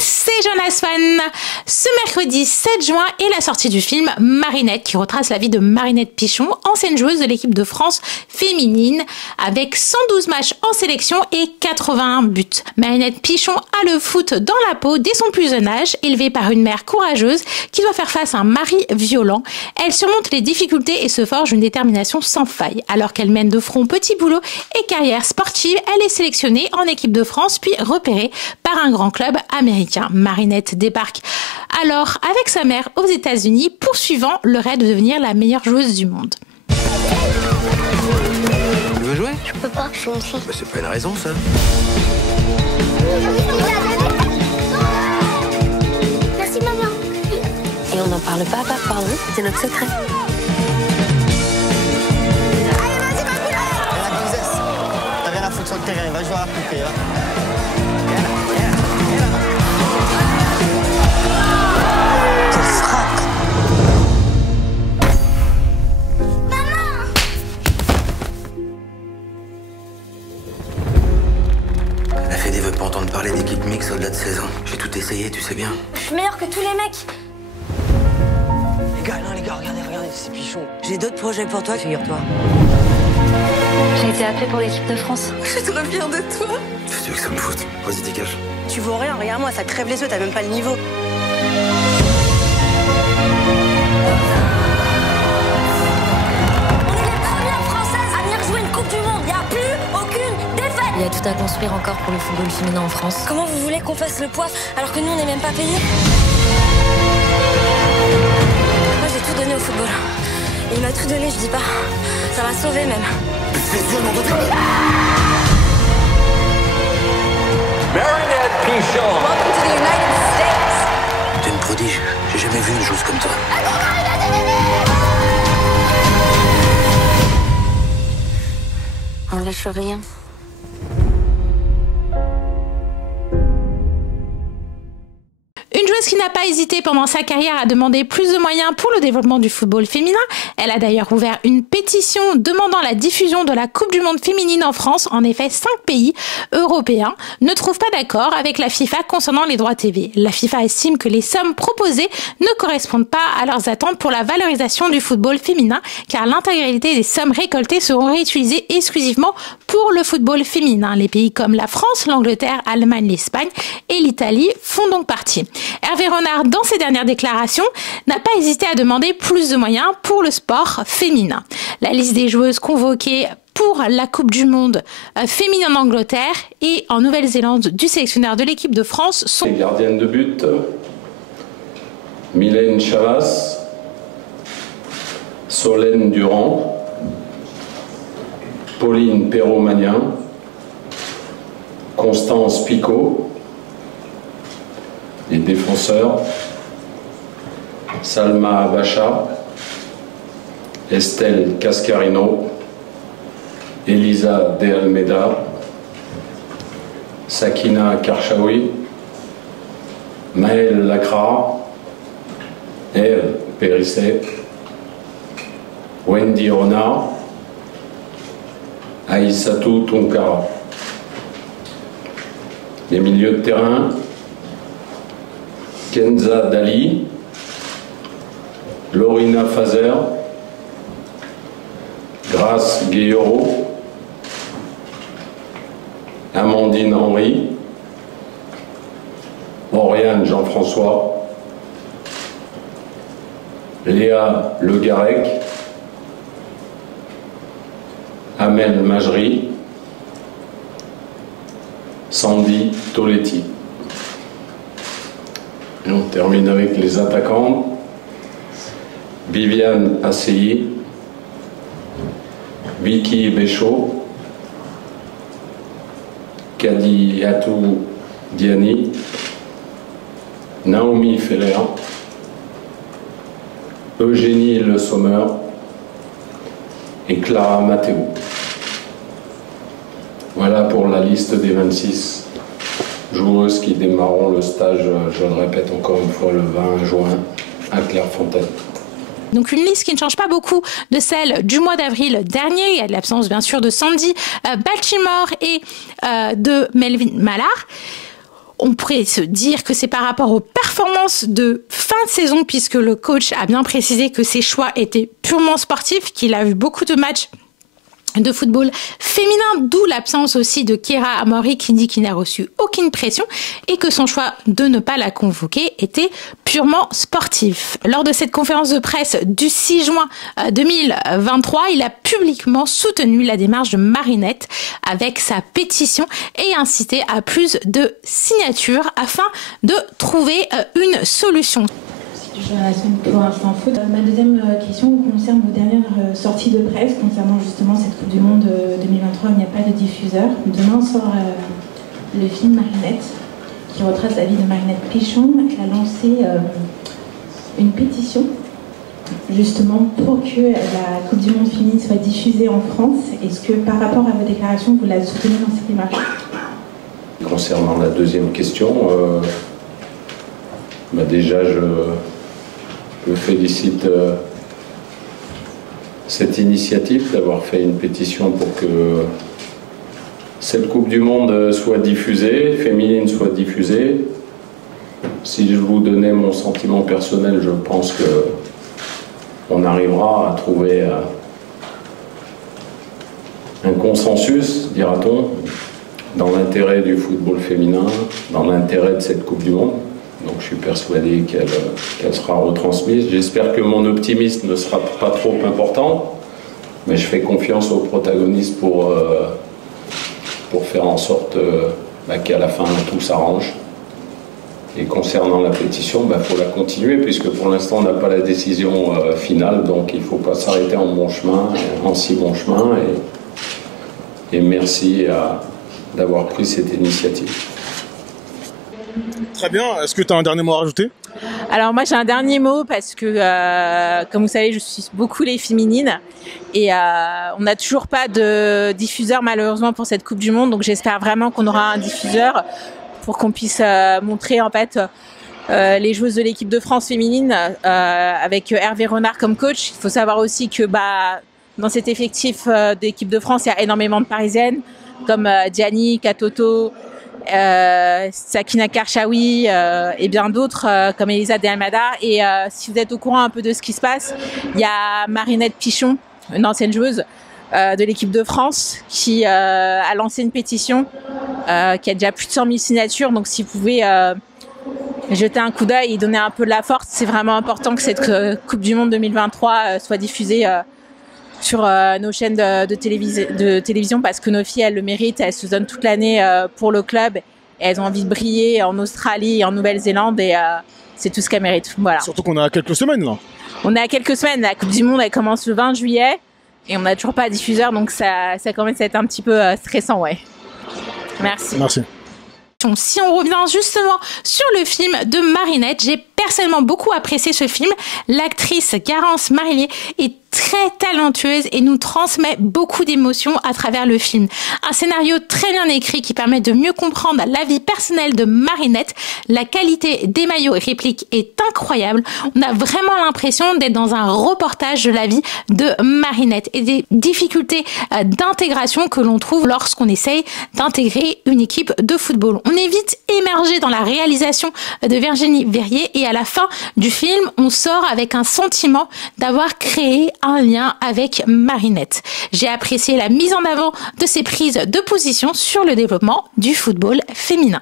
c'est Jonas Fan. Ce mercredi 7 juin est la sortie du film Marinette qui retrace la vie de Marinette Pichon, ancienne joueuse de l'équipe de France féminine avec 112 matchs en sélection et 81 buts. Marinette Pichon a le foot dans la peau dès son plus jeune âge, élevée par une mère courageuse qui doit faire face à un mari violent. Elle surmonte les difficultés et se forge une détermination sans faille. Alors qu'elle mène de front petit boulot et carrière sportive, elle est sélectionnée en équipe de France puis repérée par un grand club américain. Marinette débarque alors avec sa mère aux États-Unis, poursuivant le rêve de devenir la meilleure joueuse du monde. Tu veux jouer? Je peux pas, je suis une fille. Bah, c'est pas une raison, ça. Merci, maman. Et on n'en parle pas à papa, hein? C'est notre secret. Allez, vas-y, ma poule. La gonzesse, t'as rien à foutre sur le terrain, va jouer à la poupée, hein. La Fédé veut pas entendre parler d'équipe mixte au-delà de 16 ans. J'ai tout essayé, tu sais bien. Je suis meilleure que tous les mecs. Les gars, regardez, c'est Pichon. J'ai d'autres projets pour toi, figure-toi. J'ai été appelée pour l'équipe de France. Je suis trop fière de toi. Qu'est-ce que tu veux que ça me foute? Vas-y, dégage. Tu vaux rien, regarde-moi, ça crève les yeux, t'as même pas le niveau. On est les premières françaises à venir jouer une Coupe du Monde. Il n'y a plus aucune défaite. Il y a tout à construire encore pour le football féminin en France. Comment vous voulez qu'on fasse le poids alors que nous, on n'est même pas payés? Moi, j'ai tout donné au football. Et il m'a tout donné, je dis pas. Ça m'a sauvé même. Marinette Pichon. Welcome to the United States. T'es une prodige. J'ai jamais vu une joueuse comme toi. On lâche rien. Une joueuse qui n'a pas hésité pendant sa carrière à demander plus de moyens pour le développement du football féminin. Elle a d'ailleurs ouvert une pétition demandant la diffusion de la Coupe du Monde féminine en France. En effet, 5 pays européens ne trouvent pas d'accord avec la FIFA concernant les droits TV. La FIFA estime que les sommes proposées ne correspondent pas à leurs attentes pour la valorisation du football féminin, car l'intégralité des sommes récoltées seront réutilisées exclusivement pour le football féminin. Les pays comme la France, l'Angleterre, l'Allemagne, l'Espagne et l'Italie font donc partie. Hervé Renard, dans ses dernières déclarations, n'a pas hésité à demander plus de moyens pour le sport féminin. La liste des joueuses convoquées pour la Coupe du Monde féminine en Angleterre et en Nouvelle-Zélande du sélectionneur de l'équipe de France sont... Les gardiennes de but, Mylène Chavas, Solène Durand, Pauline Perrault-Magnin, Constance Picot. Les défenseurs, Salma Bacha, Estelle Cascarino, Elisa De Almeida, Sakina Karchaoui, Maëlle Lacra, Ève Périsset, Wendy Renard, Aïssatou Tonkara. Les milieux de terrain, Kenza Dali, Lorina Fazer, Grace Gueyoro, Amandine Henry, Oriane Jean-François, Léa Le Garec, Amel Majri, Sandy Toletti. Et on termine avec les attaquants. Viviane Asseyi, Vicky Béchaud, Kadiatou Diani, Naomi Feller, Eugénie Le Sommer et Clara Matteo. Voilà pour la liste des 26 joueuses qui démarreront le stage, je le répète encore une fois, le 20 juin à Clairefontaine. Donc une liste qui ne change pas beaucoup de celle du mois d'avril dernier. Il y a de l'absence bien sûr de Sandy Baltimore et de Melvin Mallard. On pourrait se dire que c'est par rapport aux performances de fin de saison, puisque le coach a bien précisé que ses choix étaient purement sportifs, qu'il a eu beaucoup de matchs de football féminin, d'où l'absence aussi de Keira Amori qui dit qu'il n'a reçu aucune pression et que son choix de ne pas la convoquer était purement sportif. Lors de cette conférence de presse du 6 juin 2023, il a publiquement soutenu la démarche de Marinette avec sa pétition et incité à plus de signatures afin de trouver une solution. Journaliste pour Instant Foot. Ma deuxième question concerne vos dernières sorties de presse concernant justement cette Coupe du Monde 2023. Il n'y a pas de diffuseur. Demain sort le film Marinette qui retrace la vie de Marinette Pichon. Elle a lancé une pétition justement pour que la Coupe du Monde féminine soit diffusée en France. Est-ce que par rapport à vos déclarations, vous la soutenez dans cette démarche? Concernant la deuxième question, déjà je félicite cette initiative d'avoir fait une pétition pour que cette Coupe du Monde soit diffusée, féminine soit diffusée. Si je vous donnais mon sentiment personnel, je pense qu'on arrivera à trouver un consensus, dira-t-on, dans l'intérêt du football féminin, dans l'intérêt de cette Coupe du Monde. Donc je suis persuadé qu'elle sera retransmise. J'espère que mon optimisme ne sera pas trop important, mais je fais confiance aux protagonistes pour faire en sorte qu'à la fin tout s'arrange. Et concernant la pétition, faut la continuer, puisque pour l'instant on n'a pas la décision finale, donc il ne faut pas s'arrêter en si bon chemin. Et merci d'avoir pris cette initiative. Très bien. Est-ce que tu as un dernier mot à rajouter? Alors moi j'ai un dernier mot parce que comme vous savez je suis beaucoup les féminines et on n'a toujours pas de diffuseur malheureusement pour cette Coupe du Monde, donc j'espère vraiment qu'on aura un diffuseur pour qu'on puisse montrer en fait les joueuses de l'équipe de France féminine avec Hervé Renard comme coach. Il faut savoir aussi que dans cet effectif d'équipe de France il y a énormément de Parisiennes comme Diani, Katoto, Sakina Karchaoui et bien d'autres comme Elisa De Almada. Et si vous êtes au courant un peu de ce qui se passe, il y a Marinette Pichon, une ancienne joueuse de l'équipe de France qui a lancé une pétition qui a déjà plus de 100 000 signatures. Donc si vous pouvez jeter un coup d'œil et donner un peu de la force, c'est vraiment important que cette Coupe du Monde 2023 soit diffusée sur nos chaînes de télévision parce que nos filles, elles le méritent, elles se donnent toute l'année pour le club et elles ont envie de briller en Australie et en Nouvelle-Zélande et c'est tout ce qu'elles méritent. Voilà. Surtout qu'on a quelques semaines là. On est à quelques semaines, la Coupe du Monde elle commence le 20 juillet et on n'a toujours pas de diffuseur, donc ça commence à être un petit peu stressant, ouais. Merci. Merci. Si on revient justement sur le film de Marinette, j'ai personnellement beaucoup apprécié ce film. L'actrice Garance Marillier est très talentueuse et nous transmet beaucoup d'émotions à travers le film. Un scénario très bien écrit qui permet de mieux comprendre la vie personnelle de Marinette. La qualité des maillots et répliques est incroyable. On a vraiment l'impression d'être dans un reportage de la vie de Marinette et des difficultés d'intégration que l'on trouve lorsqu'on essaye d'intégrer une équipe de football. On est vite émergé dans la réalisation de Virginie Verrier et à la fin du film, on sort avec un sentiment d'avoir créé un lien avec Marinette. J'ai apprécié la mise en avant de ses prises de position sur le développement du football féminin.